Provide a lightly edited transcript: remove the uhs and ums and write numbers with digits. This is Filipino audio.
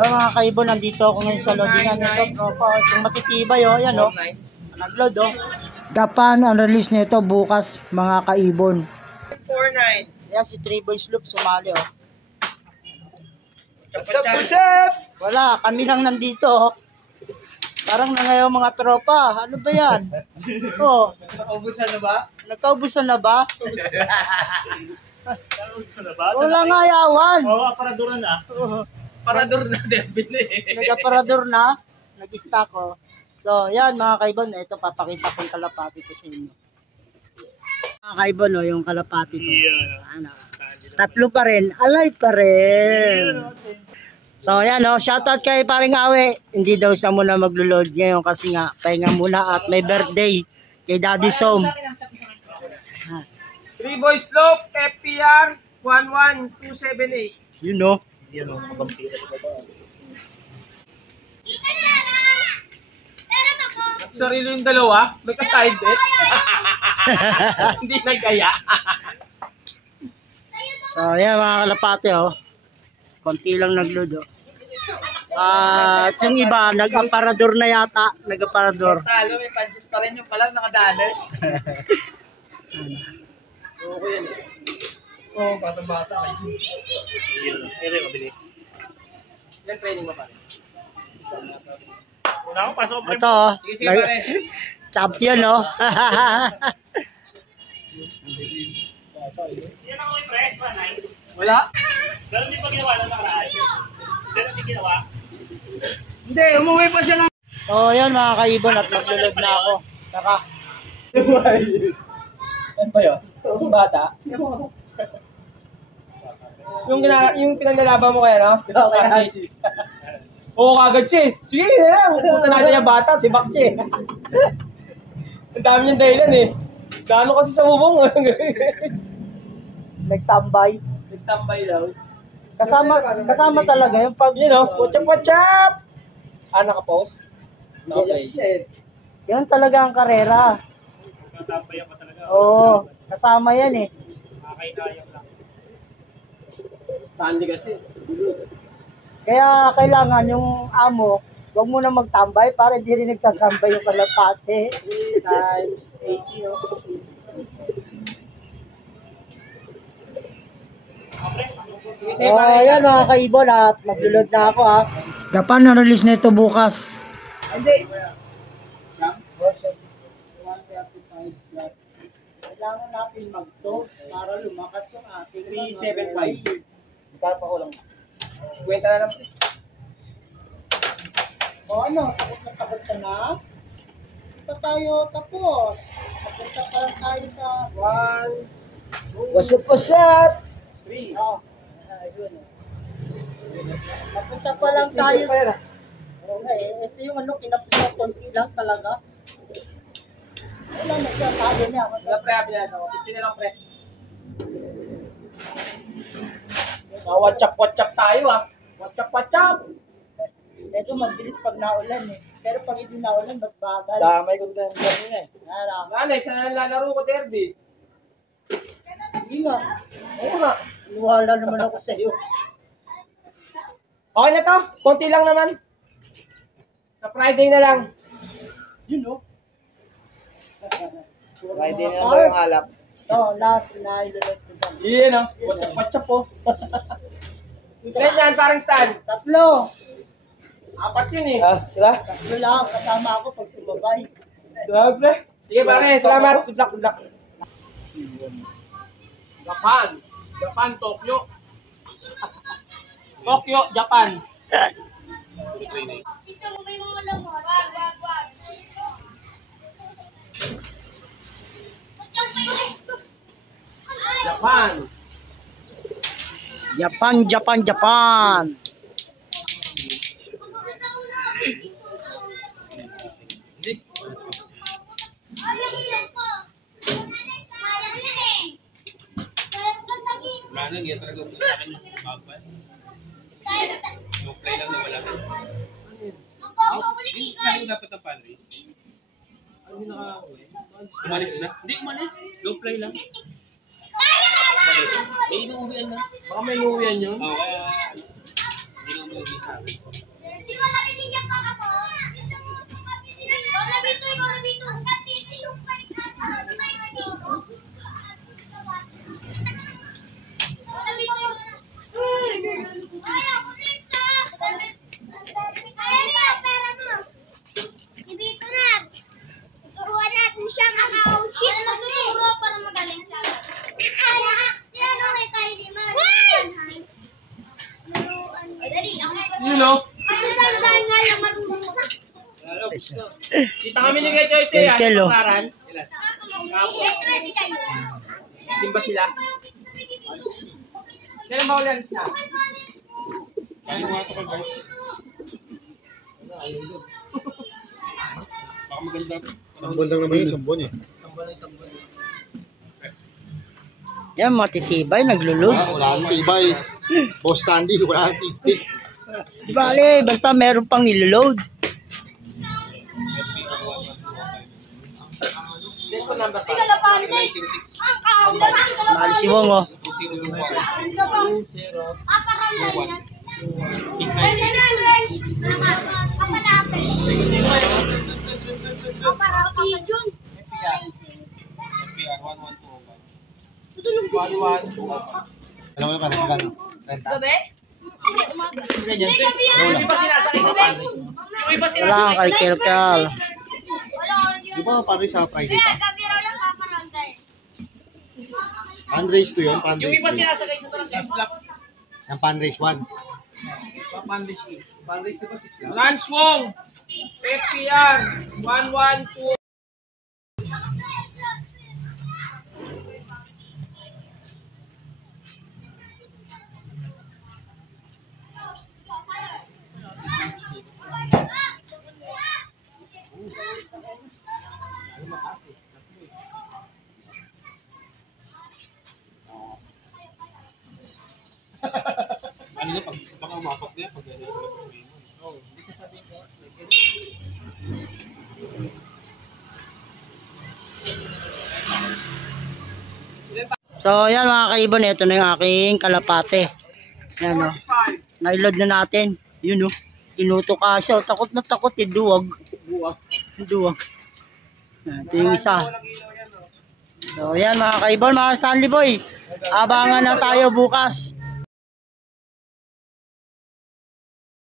Mga kaibon, nandito ako ngayon sa loadingan nito. Tropa, itong matitibay oh, yan oh. Nag-load oh. Japan ang release nito bukas mga kaibon. 49. Yan si Three Boys Loop sumali oh. What's up? Wala, kami lang nandito oh. Parang na ngayon mga tropa. Ano ba yan? Oh. Nakaubusan na ba? Nagkaubusan na ba? Wala nga yawan. Oo, aparador na. Parador na, Devin eh. Nag-aparador na. Nag-stock oh. So, yan mga kaibon. Ito, papakita ko yung kalapati ko sa inyo. Mga kaibon oh, yung kalapati ko. Ano? Tatlo pa rin. Alive pa rin. So, yan oh. Shoutout kay paring Awe. Hindi daw siya muna maglo-load ngayon kasi nga, pahinga muna at may birthday kay Daddy Som. Three Boys Slope, FPR 11278. You know. Yan o, magampira sa baba. At sarili yung dalawa, may ka-side bet. Hindi nagkaya. So, yan mga kalapate oh. Konti lang nag-load oh. At yung iba, nag-aparador na yata. Nag-aparador. Talo, may pansit pa rin yung palang nakadali. Okay yan. Oo, bata-bata kayo. Ito yung mabilis. Yan training mo pare. Una ako, pasok ako. Ito oh. Sige, sige pare. Champion oh. Yan ako yung press, manay. Wala? Pero hindi pa ginawa lang nakaraan. Pero hindi ginawa. Hindi, umuwi pa siya ng... So, yan mga kaibon at mag-load na ako. Saka. Ano ba yun? Yung bata? Yung pinanlalaban mo kaya, no? Francis. Oo, kagad siya eh. Sige, pupunta natin yung bata, si Bak siya eh. Ang dami niyang dahilan eh. Gaano kasi sa bubong. Nagtambay. Nagtambay daw. Kasama talaga yung pag, You know, what's up? Ah, naka-post? Okay. yan talaga ang karera. Tatapayan pa talaga. Oo, kasama yan eh. Makakainayang lang. Tandi kasi. Kaya kailangan yung amo, huwag mo na magtambay para di rin nagtatambay yung kalapate. Times 80, no? So, ayan mga kaibon at mag-load na ako ha. Japan na release na ito bukas. Hindi. Kailangan natin mag-dose para lumakas yung ating 375. Ikarpa ko lang. Kwenta na lang. O ano, takot ka na? Hindi pa tayo tapos. Papunta pa lang tayo sa 1, 2, what's up? 3. Oo. Ayun. Papunta pa lang tayo sa... Oo nga eh. Ito yung ano, kinapos konti lang talaga. Wala na siya, tayo niya. Wala pre, happy na. 50 na lang pre. Watchap tayo ah. Watchap. Ito mabilis pag naulan eh. Pero pag hindi naulan, magbagal. Damay ko din kanina eh. Ano? Nanay, saan lalaro ko derby? Hindi nga. Oo nga. Luwala naman ako sa iyo. Okay na to. Konti lang naman. Sa Friday na lang. Yun no? Friday na lang yung alap. Ito, last na ilulot ko dyan. Iyan oh. Watchap po. Ilan yan, parang stand? Tatlo. 4 yun eh. Diba? Tatlo lang. Kasama ako pag sumabay. Grabe. Sige pare, salamat. Good luck. Japan, Tokyo. Tokyo, Japan. Kita mo ba yung mga lamot? Japan. Wala nang yan talaga kung sa akin yung babal. No play lang na wala. Hindi sa'yo dapat ang panris. Ano yung nakakauwi? Umalis na? Hindi umalis. No play lang. Umalis. May inuuwian na. Baka may inuwian yun. Oo, kaya hindi na Hindi mo narinig yung kaka ko. Ikaw na bito, ikaw na bito. Ang kapiti yung palitan. Ano tayo na dito? Ikaw na bito. Ay, ako next ah. Kaya niya, pera mo. Si Bito na. Turuan natin siya kaka-shit. Ano magtuturo para magaling siya? Yan o, may kayo di marunong. Ay, dali. You know? Kasi dahil nga lang marunong. Kita kami ni Kuya Choy Choy, Kenkel, sa oh. Paran. Letras kayo. Simba sila. Kailan ba ulit sila? Kaya mo ito ka guys. Baka maganda. Sambon lang naman yun, sambon eh. Yan, matitibay, naglulod. Wala nang tibay. Boss Tandy, wala nang tibay. Di bale, basta meron pang niloload. Yan po number 5. Kalapante. Ang kaulan. Mahal si Wong, oh. Ang ka ba? Paparandan yan. Ay, sinalay. Kapanapin. Kapanapin yun. SPR 1125. Tutulong ko. 1-1. Alam mo yung parang gano'n? Renta? Gabi? Hindi, umaga. Ganyan. Hindi, gabi yan. Yung iba sinasakay sa Paris. Yung iba Wala sinasakay kang kay Kelkel. Wala ko rin Di ba paano sa Friday Kaya pa? gabi raw lang paparandan. Fundraise to yun, Yung fundraise iba 2. sinasakay sa truck. Yung fundraise 1. Lance Wong. FPR 112. Ano na, baka umapak na yan, pag gano'n sila po ngayon. So, yan mga kaibon, ito na yung aking kalapate. Yan, oh. Nailod na natin. Yun, oh. Tinuto ka siya. Takot na takot, duwag. Duwag. Yan, ito yung isa. So, yan mga kaibon, mga Stanley Boy. Abangan na tayo bukas.